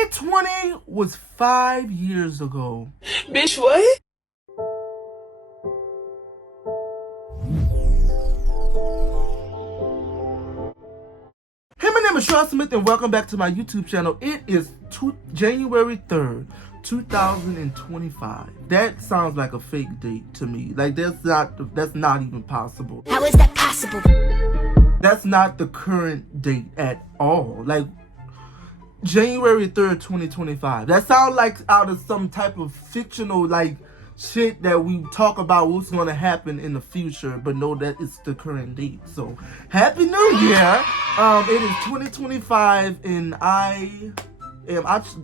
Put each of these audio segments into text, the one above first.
2020 was 5 years ago. Bitch, what? Hey, my name is Sean Smith and welcome back to my YouTube channel. It is January 3rd, 2025. That sounds like a fake date to me. Like that's not even possible. How is that possible? That's not the current date at all. Like January 3rd, 2025. That sounds like out of some type of fictional like shit that we talk about what's gonna happen in the future, but no, that it's the current date. So Happy New Year. It is 2025 and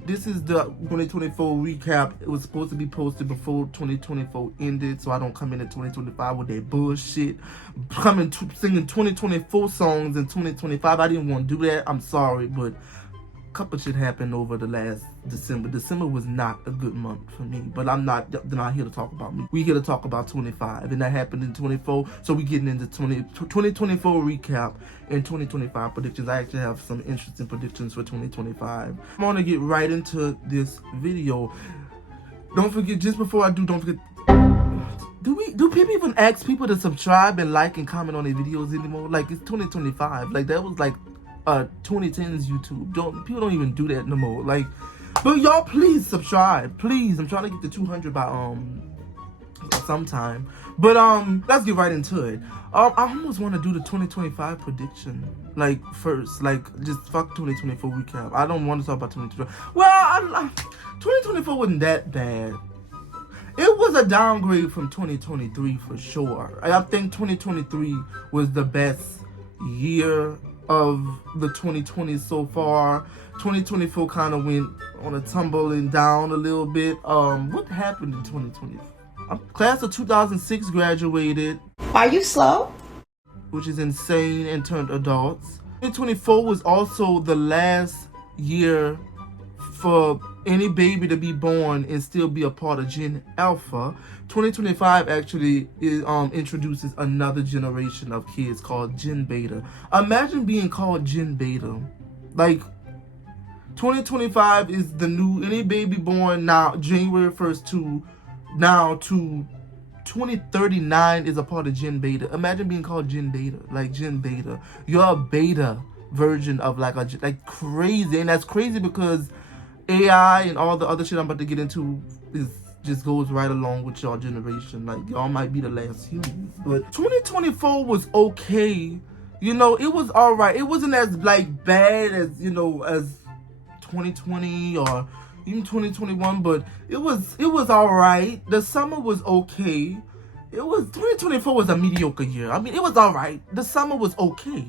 this is the 2024 recap. It was supposed to be posted before 2024 ended, so I don't come into 2025 with that bullshit. Singing 2024 songs in 2025. I didn't want to do that. I'm sorry, but a couple shit happened over the last December. December was not a good month for me, but I'm not here to talk about me. We here to talk about 25, and that happened in 24. So we getting into 2024 recap and 2025 predictions. I actually have some interesting predictions for 2025. I'm gonna get right into this video. Don't forget, just before I do, don't forget. Do people even ask people to subscribe and like and comment on their videos anymore? Like it's 2025. Like that was like 2010s YouTube. People don't even do that no more. Like, but y'all please subscribe, please. I'm trying to get to 200 by sometime. But let's get right into it. I almost want to do the 2025 prediction like first, like just fuck 2024 recap. I don't want to talk about 2024. Well, 2024 wasn't that bad. It was a downgrade from 2023 for sure. I think 2023 was the best year of the 2020s so far. 2024 kind of went on a tumbling down a little bit. What happened in 2020? Class of 2006 graduated. Are you slow? Which is insane, and turned adults. 2024 was also the last year for any baby to be born and still be a part of Gen Alpha. 2025 actually introduces another generation of kids called Gen Beta. Imagine being called Gen Beta. Like 2025 is the new, any baby born now January 1st to 2039 is a part of Gen Beta. Imagine being called Gen Beta, like Gen Beta. You're a beta version of like crazy, and that's crazy because AI and all the other shit I'm about to get into just goes right along with y'all generation. Like y'all might be the last humans. But 2024 was okay. You know, it was alright. It wasn't as like bad as, you know, as 2020 or even 2021, but it was alright. The summer was okay. 2024 was a mediocre year. I mean, it was alright. The summer was okay.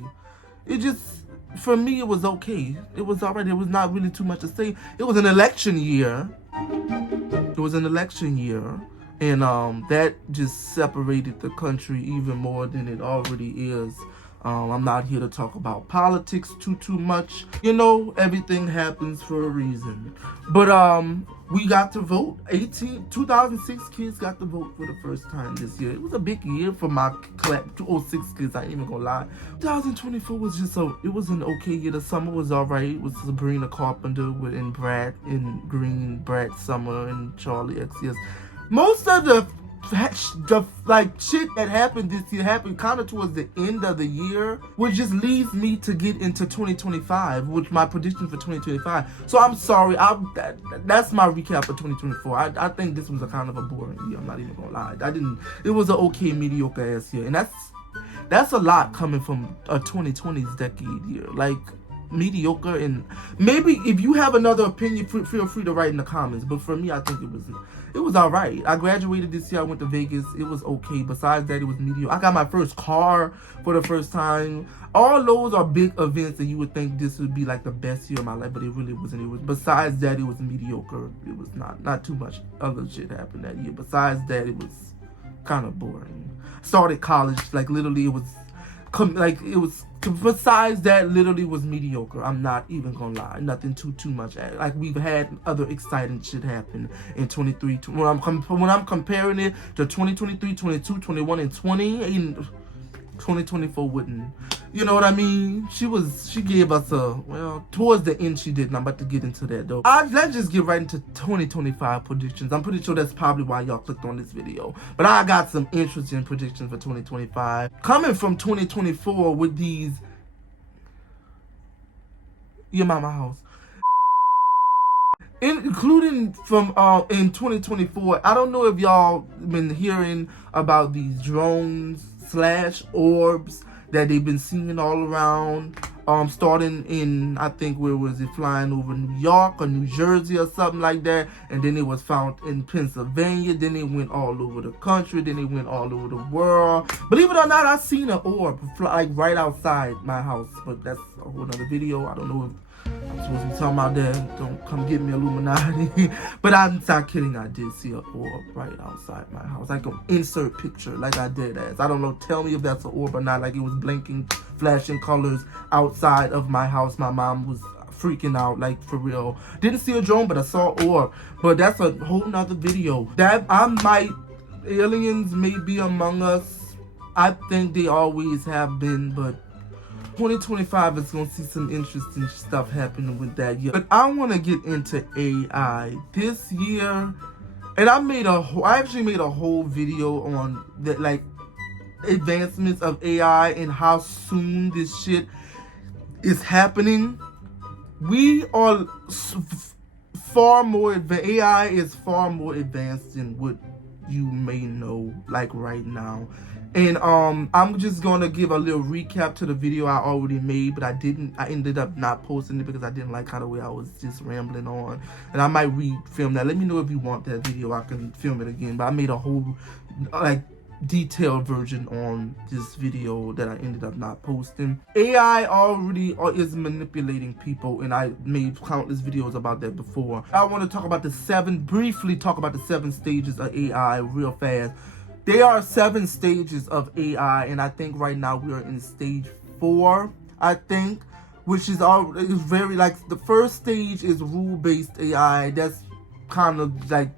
For me, it was okay. It was alright. There was not really too much to say. It was an election year. And that just separated the country even more than it already is. I'm not here to talk about politics too much. You know, everything happens for a reason. But we got to vote. 2006 kids got to vote for the first time this year. It was a big year for my class. 2006 kids, I ain't even gonna lie. 2024 was just it was an okay year. The summer was alright. It was Sabrina Carpenter and Brad in Green, Brad Summer and Charlie XCX. Most of the like shit that happened this year happened kind of towards the end of the year, which just leads me to get into 2025, which my prediction for 2025. So I'm sorry, that's my recap for 2024. I think this was a kind of a boring year. I'm not even gonna lie. It was an okay mediocre ass year, and that's a lot coming from a 2020s decade year. Like mediocre, and maybe if you have another opinion, feel free to write in the comments. But for me, I think it was alright. I graduated this year. I went to Vegas. It was okay. Besides that, it was mediocre. I got my first car for the first time. All those are big events, and you would think this would be like the best year of my life, but it really wasn't. Besides that, it was mediocre. It was not too much other shit happened that year. Besides that, it was kind of boring. Started college, like literally it was besides that, literally was mediocre. I'm not even gonna lie. Nothing too much. Like we've had other exciting shit happen in 23. When I'm comparing it to 2023, 22, 21, and 20, 2024 wouldn't. You know what I mean? She gave us towards the end she did, and I'm about to get into that though. Let's just get right into 2025 predictions. I'm pretty sure that's probably why y'all clicked on this video. But I got some interesting predictions for 2025. Coming from 2024 with these... Your mama house. Including from in 2024, I don't know if y'all been hearing about these drones / orbs that they've been seeing all around, starting in, I think, where was it, flying over New York or New Jersey or something like that, and then it was found in Pennsylvania, then it went all over the country, then it went all over the world. Believe it or not, I seen an orb fly, like, right outside my house, but that's a whole nother video. I don't know if I'm supposed to be talking about that. Don't come get me, Illuminati. But I'm not kidding. I did see an orb right outside my house. Like an insert picture, like I did as. I don't know. Tell me if that's an orb or not. Like it was blinking, flashing colors outside of my house. My mom was freaking out, like for real. Didn't see a drone, but I saw an orb. But that's a whole nother video. Aliens may be among us. I think they always have been, but 2025 is going to see some interesting stuff happening with that year. But I want to get into AI this year. And I actually made a whole video on that, like, advancements of AI and how soon this shit is happening. We are far more advanced. AI is far more advanced than what you may know, like right now. And I'm just gonna give a little recap to the video I already made, but I ended up not posting it because I didn't like how the way I was just rambling on. And I might re-film that. Let me know if you want that video. I can film it again. But I made a whole like detailed version on this video that I ended up not posting. AI already is manipulating people, and I made countless videos about that before. I want to briefly talk about the 7 stages of AI real fast. There are 7 stages of AI, and I think right now we are in stage 4, I think, which is very, like, the first stage is rule-based AI. That's kind of like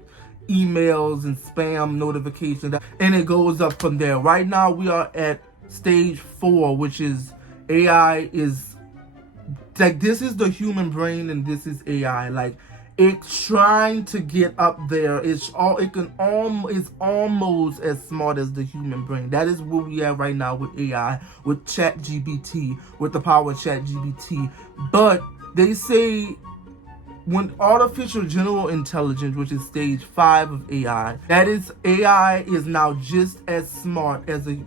emails and spam notifications, and it goes up from there. Right now we are at stage 4, which is AI is, like, this is the human brain and this is AI. Like, it's trying to get up there. It's almost as smart as the human brain. That is where we are right now with AI, with ChatGPT, with the power of ChatGPT. But they say when artificial general intelligence, which is stage 5 of AI, AI is now just as smart as a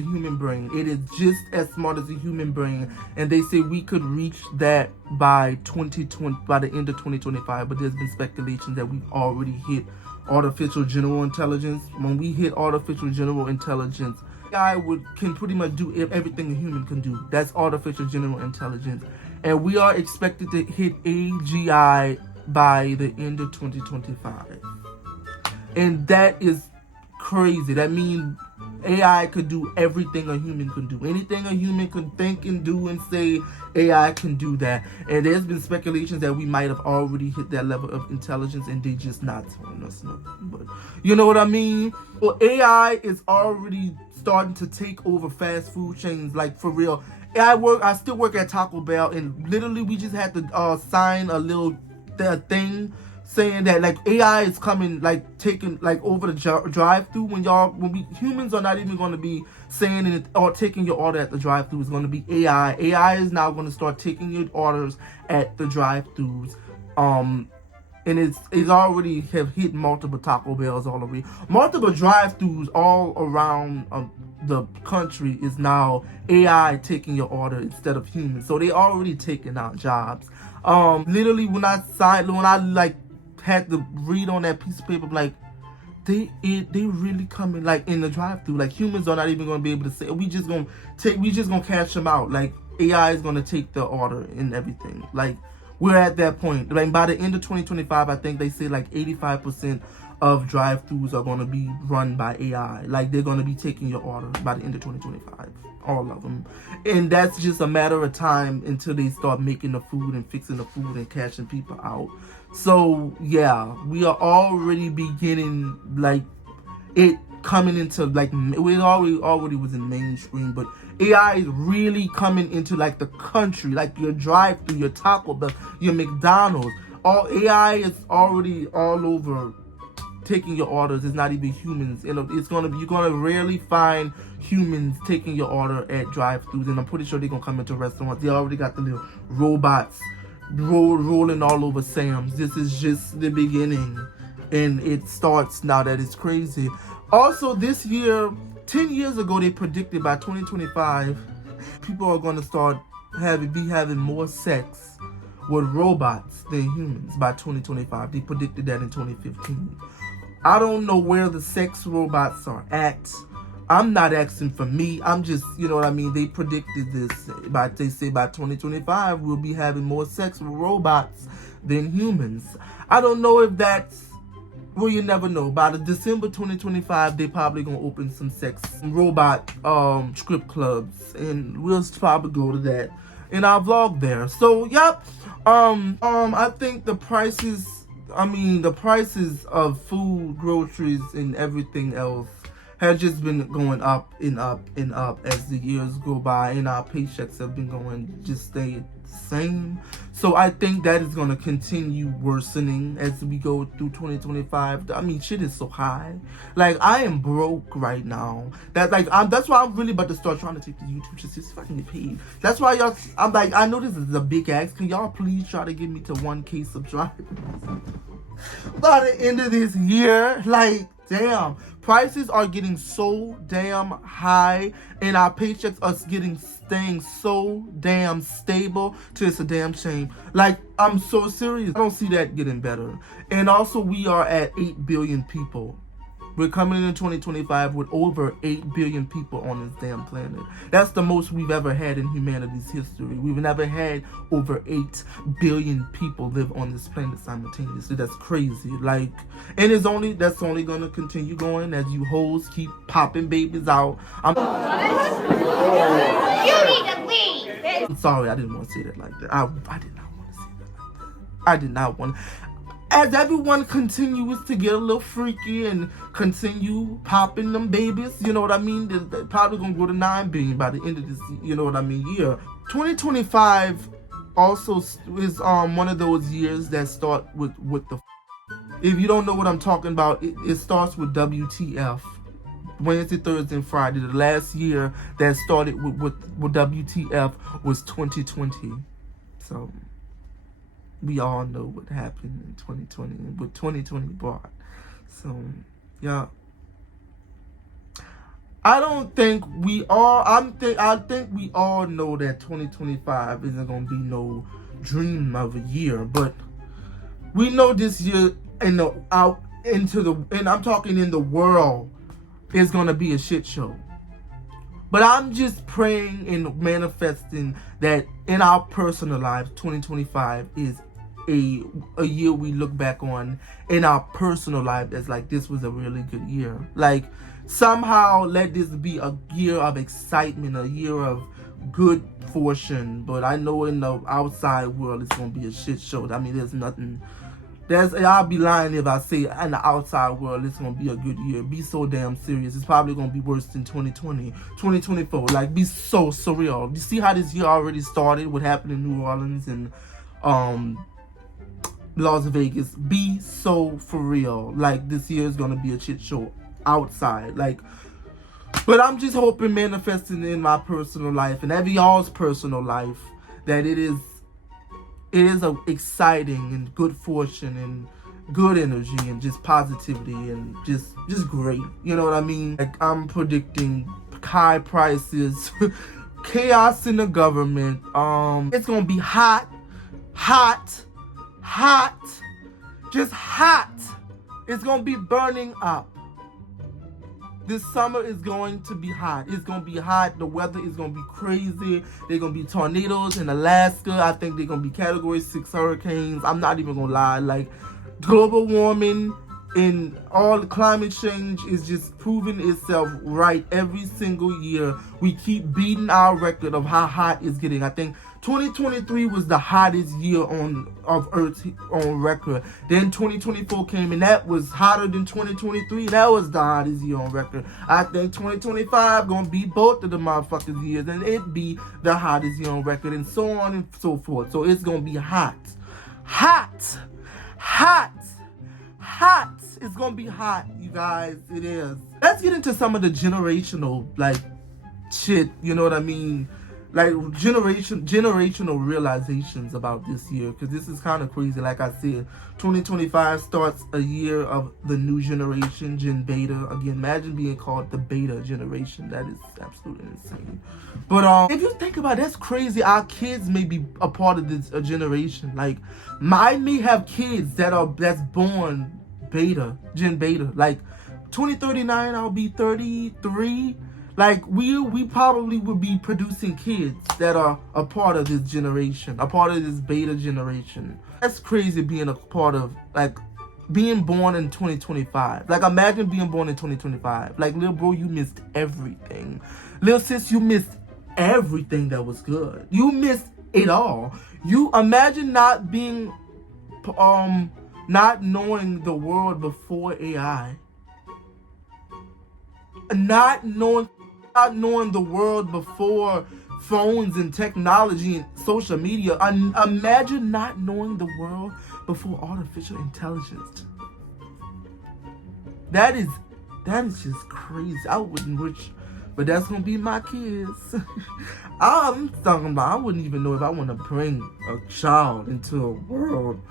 human brain. It is just as smart as a human brain, and they say we could reach that by the end of 2025. But there's been speculation that we've already hit artificial general intelligence. When we hit artificial general intelligence, AI can pretty much do everything a human can do. That's artificial general intelligence, and we are expected to hit AGI by the end of 2025, and that is crazy. That means AI could do everything a human can do. Anything a human could think and do and say, AI can do that. And there's been speculations that we might have already hit that level of intelligence, and they just not telling us nothing. But you know what I mean? Well, AI is already starting to take over fast food chains, like for real. I still work at Taco Bell, and literally we just had to sign a little thing saying that, like, AI is coming, like, taking, like, over the drive-through. When humans are not even going to be saying it or taking your order at the drive-through. It's going to be AI. AI is now going to start taking your orders at the drive-throughs. And it's already have hit multiple Taco Bells all over. Multiple drive-throughs all around the country is now AI taking your order instead of humans. So they already taking out jobs. Literally when I had to read on that piece of paper, like, they really coming, like, in the drive-through. Like, humans are not even gonna be able to say, we just gonna cash them out. Like, AI is gonna take the order and everything. Like, we're at that point. Like, by the end of 2025, I think they say like 85% of drive-throughs are gonna be run by AI. Like, they're gonna be taking your order by the end of 2025. All of them. And that's just a matter of time until they start making the food and fixing the food and cashing people out. So yeah, we are already beginning, like, it coming into like it already was in mainstream, but AI is really coming into like the country, like your drive-through, your Taco Bell, your McDonald's. All AI is already all over taking your orders. It's not even humans. You're gonna rarely find humans taking your order at drive-throughs, and I'm pretty sure they're gonna come into restaurants. They already got the little robots rolling all over Sam's. This is just the beginning, and it starts now. That is crazy. Also, this year, 10 years ago, they predicted by 2025, people are gonna start having more sex with robots than humans by 2025. They predicted that in 2015. I don't know where the sex robots are at. I'm not asking for me. I'm just, you know what I mean? They predicted this. They say by 2025, we'll be having more sex with robots than humans. I don't know if that's, well, you never know. By the December 2025, they probably gonna open some sex robot strip clubs, and we'll probably go to that in our vlog there. So, yep. I think the prices of food, groceries, and everything else has just been going up and up and up as the years go by, and our paychecks have been stay the same. So I think that is going to continue worsening as we go through 2025. I mean, shit is so high. Like, I am broke right now. That's why I'm really about to start trying to take the YouTube just to see if I can get paid. That's why I'm like, I know this is a big ask. Can y'all please try to get me to 1K subscribers by the end of this year? Like, damn, prices are getting so damn high, and our paychecks are staying so damn stable till it's a damn shame. Like, I'm so serious. I don't see that getting better. And also, we are at 8 billion people. We're coming in 2025 with over 8 billion people on this damn planet. That's the most we've ever had in humanity's history. We've never had over 8 billion people live on this planet simultaneously. That's crazy. Like, and that's only gonna continue going as you hoes keep popping babies out. I'm sorry, I didn't want to say that like that. I did not want to say that like that. I did not want to. As everyone continues to get a little freaky and continue popping them babies, you know what I mean? They're probably gonna go to 9 billion by the end of this, you know what I mean, year. 2025 also is one of those years that start with the. If you don't know what I'm talking about, it starts with WTF. Wednesday, Thursday, and Friday. The last year that started with WTF was 2020. So we all know what happened in 2020 and what 2020 brought. So, yeah. I think we all know that 2025 isn't gonna be no dream of a year, but we know this year and I'm talking in the world is gonna be a shit show. But I'm just praying and manifesting that in our personal lives, 2025 is a year we look back on in our personal life as like, this was a really good year. Like, somehow let this be a year of excitement, a year of good fortune. But I know in the outside world it's gonna be a shit show. I mean, I'll be lying if I say in the outside world it's gonna be a good year. Be so damn serious. It's probably gonna be worse than 2020, 2024. Like, be so surreal. You see how this year already started? What happened in New Orleans and Las Vegas? Be so for real. Like, this year is gonna be a shit show outside. Like, but I'm just hoping, manifesting in my personal life and every y'all's personal life, that it is a exciting and good fortune and good energy and just positivity and just great. You know what I mean? Like, I'm predicting high prices, chaos in the government. It's gonna be hot, just hot. It's gonna be burning up. This summer is going to be hot. It's going to be hot. The weather is going to be crazy. There's going to be tornadoes in Alaska. I think they're going to be Category 6 hurricanes. I'm not even going to lie. Like, global warming and all the climate change is just proving itself right every single year. We keep beating our record of how hot it's getting. I think 2023 was the hottest year of Earth on record. Then 2024 came and that was hotter than 2023. That was the hottest year on record. I think 2025 gonna be both of the motherfuckers years and it be the hottest year on record and so on and so forth. So it's gonna be hot. Hot. Hot. Hot. It's gonna be hot, you guys. It is. Let's get into some of the generational shit, you know what I mean? Like generational realizations about this year, because this is kind of crazy. Like I said, 2025 starts a year of the new generation, Gen Beta. Again, imagine being called the Beta generation. That is absolutely insane. But if you think about it, that's crazy. Our kids may be a part of this generation. Like, I may have kids that's born Beta, Gen Beta. Like 2039, I'll be 33. Like, we probably would be producing kids that are a part of this generation, a part of this Beta generation. That's crazy being a part of, being born in 2025. Like, imagine being born in 2025. Like, little bro, you missed everything. Little sis, you missed everything that was good. You missed it all. You imagine not being, not knowing the world before AI. Not knowing the world before phones and technology and social media. Imagine not knowing the world before artificial intelligence. That is just crazy. I wouldn't wish, but that's gonna be my kids. I'm talking about, I wouldn't even know if I want to bring a child into a world.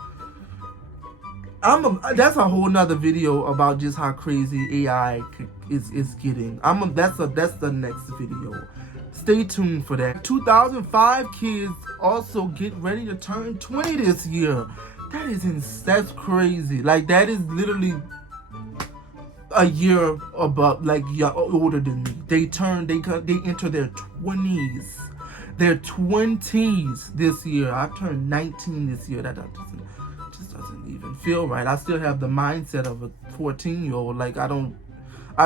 That's a whole nother video about just how crazy AI is getting. That's the next video. Stay tuned for that. 2005 kids also get ready to turn 20 this year. That's crazy. Like, that is literally a year above, older than me. They enter their 20s. Their 20s this year. I turned 19 this year. That doesn't even feel right. I still have the mindset of a 14-year-old. Like, I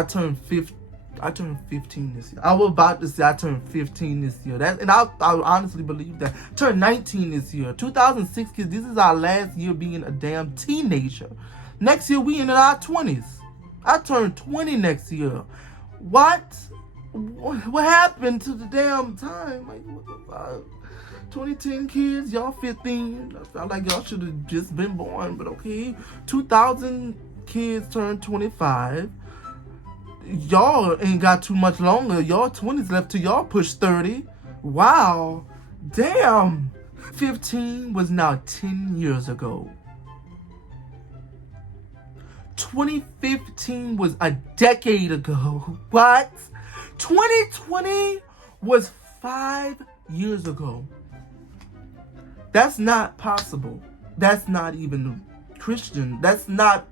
turned 15 this year. I was about to say I turned 15 this year. I honestly believe that. Turned 19 this year. 2006 kids, this is our last year being a damn teenager. Next year we in our 20s. I turned 20 next year. What happened to the damn time? Like, what the fuck? 2010 kids, y'all 15. I felt like y'all should have just been born, but okay. 2000 kids turned 25. Y'all ain't got too much longer. Y'all 20s left till y'all push 30. Wow. Damn. 15 was now 10 years ago. 2015 was a decade ago. What? 2020 was 5 years ago. That's not possible. That's not even Christian. That's not.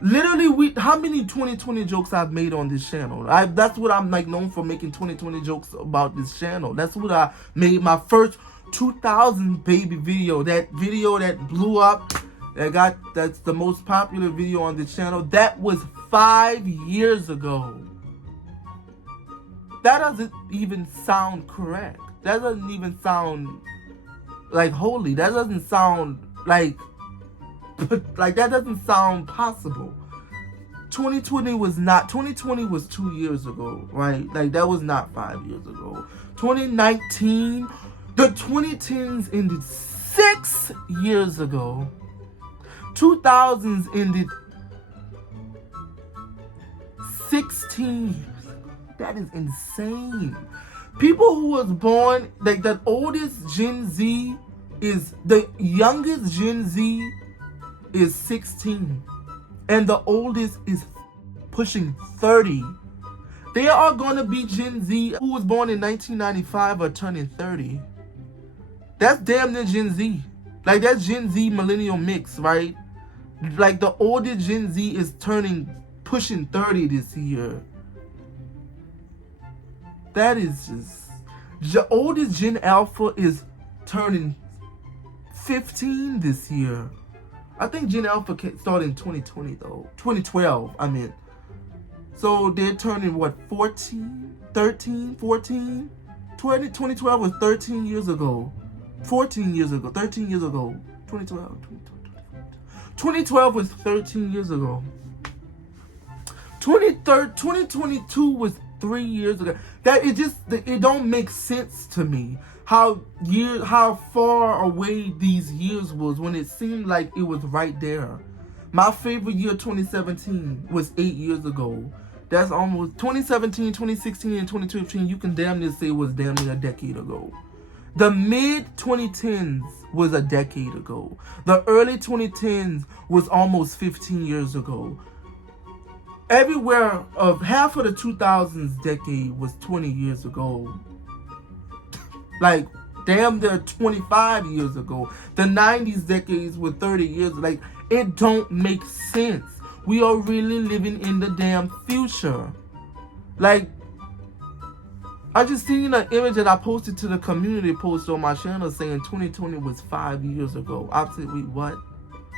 Literally, how many 2020 jokes I've made on this channel? That's what I'm known for, making 2020 jokes about this channel. That's what I made my first 2000 baby video. That video that blew up, that's the most popular video on the channel. That was 5 years ago. That doesn't even sound correct. That doesn't even sound holy. That doesn't sound that doesn't sound possible. 2020 was 2 years ago, right? That was not 5 years ago. 2019, the 2010s ended 6 years ago. 2000s ended 16 years. That is insane. People who was born, the oldest Gen Z the youngest Gen Z is 16. And the oldest is pushing 30. There are going to be Gen Z who was born in 1995 are turning 30. That's damn near Gen Z. That's Gen Z millennial mix, right? The oldest Gen Z is pushing 30 this year. That is just... The oldest Gen Alpha is turning 15 this year. I think Gen Alpha started in 2020 though. 2012, I mean. So they're turning 14? 13, 14? 2012 was 13 years ago. 14 years ago, 13 years ago. 2012 was 13 years ago. 2022 was 3 years ago. That it don't make sense to me how far away these years was when it seemed like it was right there. My favorite year, 2017, was 8 years ago. That's almost 2017, 2016, and 2015. You can damn near say was damn near a decade ago. The mid 2010s was a decade ago. The early 2010s was almost 15 years ago. Everywhere of half of the 2000s decade was 20 years ago. Like damn near 25 years ago. The 90s decades were 30 years. Like it don't make sense. We are really living in the damn future. Like I just seen an image that I posted to the community post on my channel saying 2020 was 5 years ago. I said, wait, what?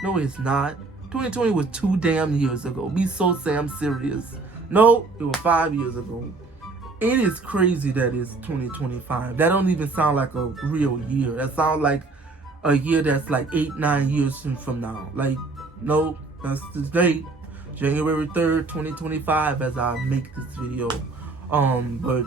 No, it's not. 2020 was 2 damn years ago. Be so damn serious. No, it was 5 years ago. It is crazy that it's 2025. That don't even sound like a real year. That sounds like a year that's like 8-9 years from now. Like, no, that's the date. January 3rd, 2025 as I make this video. But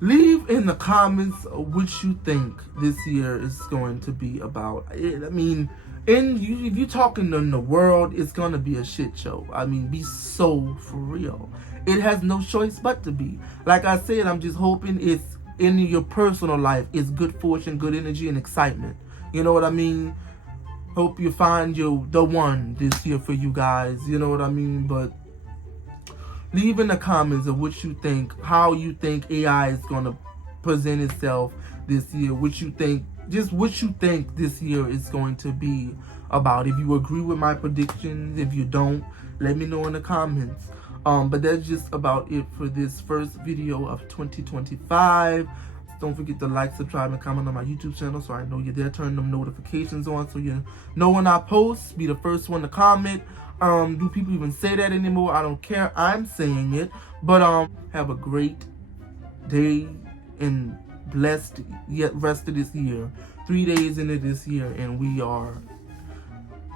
leave in the comments what you think this year is going to be about. I mean, if you're talking in the world, it's going to be a shit show. I mean, be so for real. It has no choice but to be. Like I said, I'm just hoping it's in your personal life. It's good fortune, good energy, and excitement. You know what I mean? Hope you find the one this year for you guys. You know what I mean? But leave in the comments of what you think, how you think AI is going to present itself this year, what you think this year is going to be about. If you agree with my predictions, if you don't, let me know in the comments. But that's just about it for this first video of 2025. Don't forget to like, subscribe, and comment on my YouTube channel so I know you're there. Turn them notifications on so you know when I post. Be the first one to comment. Do people even say that anymore? I don't care. I'm saying it. But have a great day and blessed rest of this year. 3 days into this year, and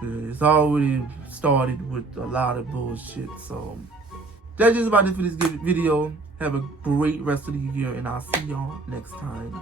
it's already started with a lot of bullshit. So that's just about it for this video. Have a great rest of the year, and I'll see y'all next time.